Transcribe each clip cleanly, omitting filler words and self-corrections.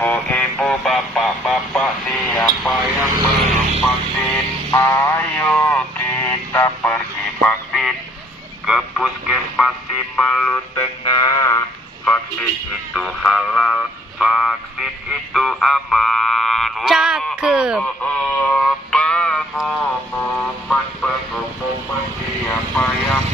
Ibu-ibu, bapak-bapak, siapa yang belum vaksin? Ayo kita pergi vaksin ke puskesmas di Malu Tengah. Vaksin itu halal, vaksin itu aman. Cakep. Pengumuman siapa yang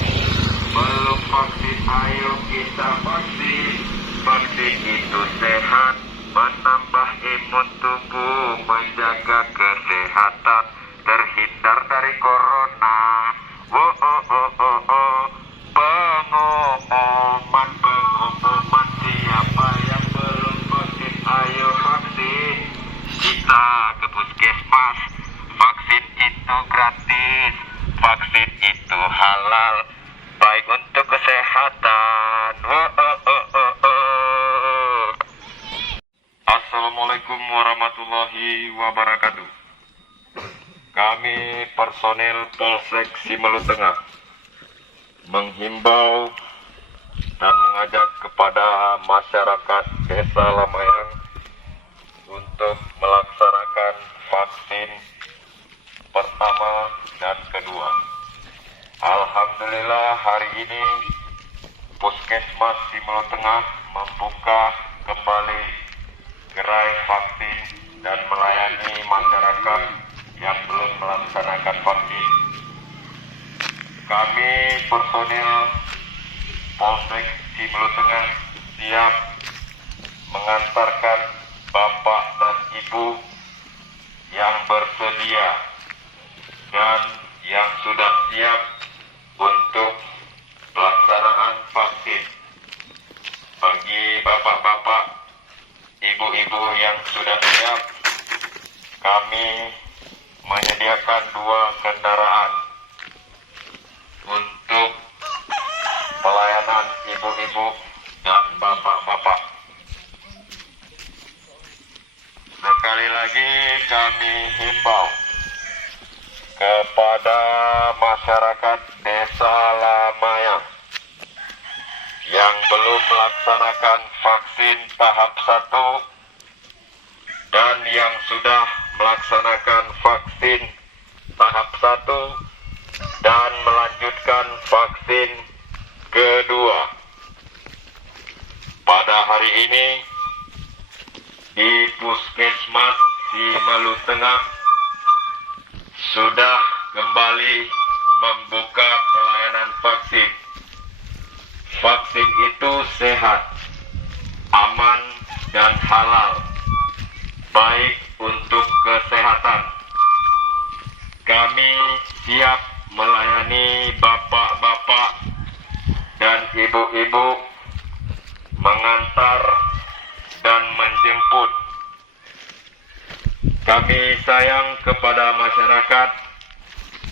belum vaksin, ayo kita vaksin. Vaksin itu sehat, menambah imun tubuh, menjaga kesehatan, terhindar dari corona. Pengumuman siapa yang belum vaksin, ayo vaksin. Kita ke puskesmas, vaksin itu gratis, vaksin itu halal, baik untuk kesehatan. Assalamualaikum warahmatullahi wabarakatuh. Kami personil Polsek Simalu Tengah menghimbau dan mengajak kepada masyarakat Desa Lamayang untuk melaksanakan vaksin pertama dan kedua. Alhamdulillah hari ini Puskesmas Simalu Tengah membuka kembali gerai vaksin dan melayani masyarakat yang belum melaksanakan vaksin. Kami personil Polsek Simalu Tengah siap mengantarkan bapak dan ibu yang bersedia dan yang sudah siap untuk pelaksanaan vaksin. Bagi bapak-bapak, ibu-ibu yang sudah siap, kami menyediakan 2 kendaraan untuk pelayanan ibu-ibu dan bapak-bapak. Sekali lagi kami himbau kepada masyarakat Desa Lamayang yang belum melaksanakan vaksin tahap 1 dan yang sudah melaksanakan vaksin tahap 1 dan melanjutkan vaksin kedua. Pada hari ini di Puskesmas Simalu Tengah sudah kembali membuka pelayanan vaksin. Vaksin itu sehat, aman, dan halal, baik untuk kesehatan. Kami siap melayani bapak-bapak dan ibu-ibu, mengantar dan menjemput. Kami sayang kepada masyarakat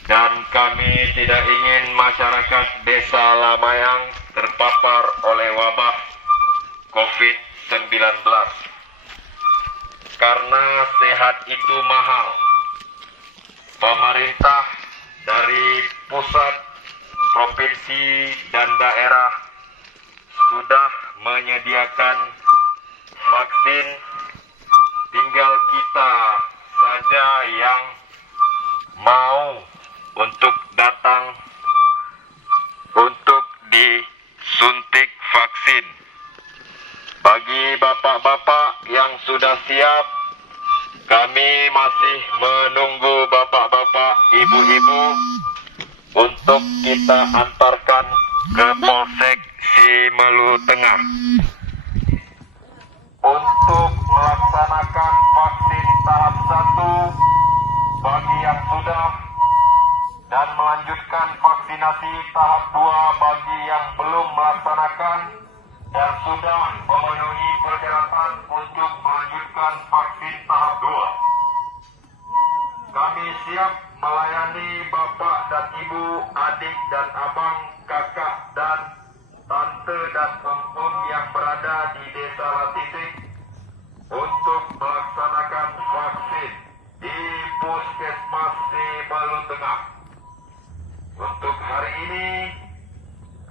dan kami tidak ingin masyarakat Desa Lamayang terpapar oleh wabah COVID-19. Karena sehat itu mahal, pemerintah dari pusat, provinsi, dan daerah sudah menyediakan vaksin. Tinggal kita saja yang mau untuk datang untuk disuntik vaksin. Bagi bapak-bapak yang sudah siap, kami masih menunggu bapak-bapak, ibu-ibu untuk kita antarkan ke Polsek Simalu Tengah untuk melaksanakan vaksin tahap 1 bagi yang sudah dan melanjutkan vaksinasi tahap 2 bagi yang belum melaksanakan dan sudah memenuhi persyaratan untuk melanjutkan vaksin tahap 2. Kami siap melayani bapak dan ibu, adik dan abang, kakak dan tante dan om yang berada di Desa Latisik untuk melaksanakan vaksin di Puskesmas Simalu Tengah. Untuk hari ini,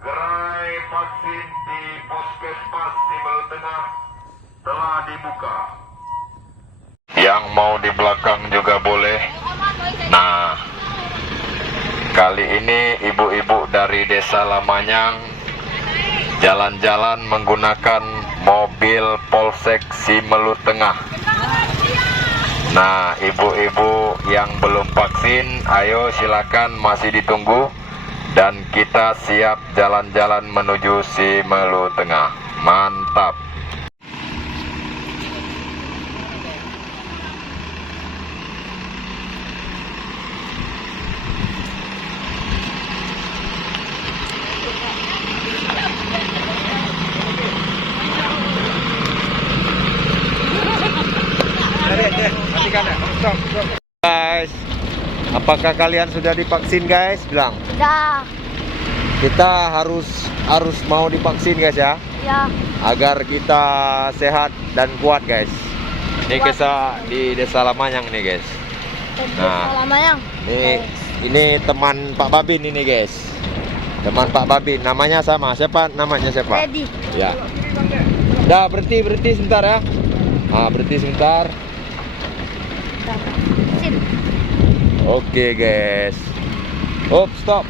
gerai vaksin di Puskesmas Simalu Tengah telah dibuka. yang mau di belakang juga boleh. Nah, kali ini ibu-ibu dari Desa Lamanyang jalan-jalan menggunakan mobil Polsek Simelu Tengah. Nah, ibu-ibu yang belum vaksin, ayo silakan, masih ditunggu. Dan kita siap jalan-jalan menuju Simelu Tengah. Mantap. Guys, apakah kalian sudah divaksin guys? Bilang. Sudah. Kita harus mau divaksin guys ya, Ya. agar kita sehat dan kuat guys. Ini kisah di Desa Lamanyang nih guys. Nah, Lamanyang. Ini teman Pak Babin ini guys. Teman Pak Babin, namanya sama. Siapa namanya siapa? Ready. Ya. Dah berhenti sebentar ya. Ah, berhenti sebentar. Sip. Oke guys. Stop.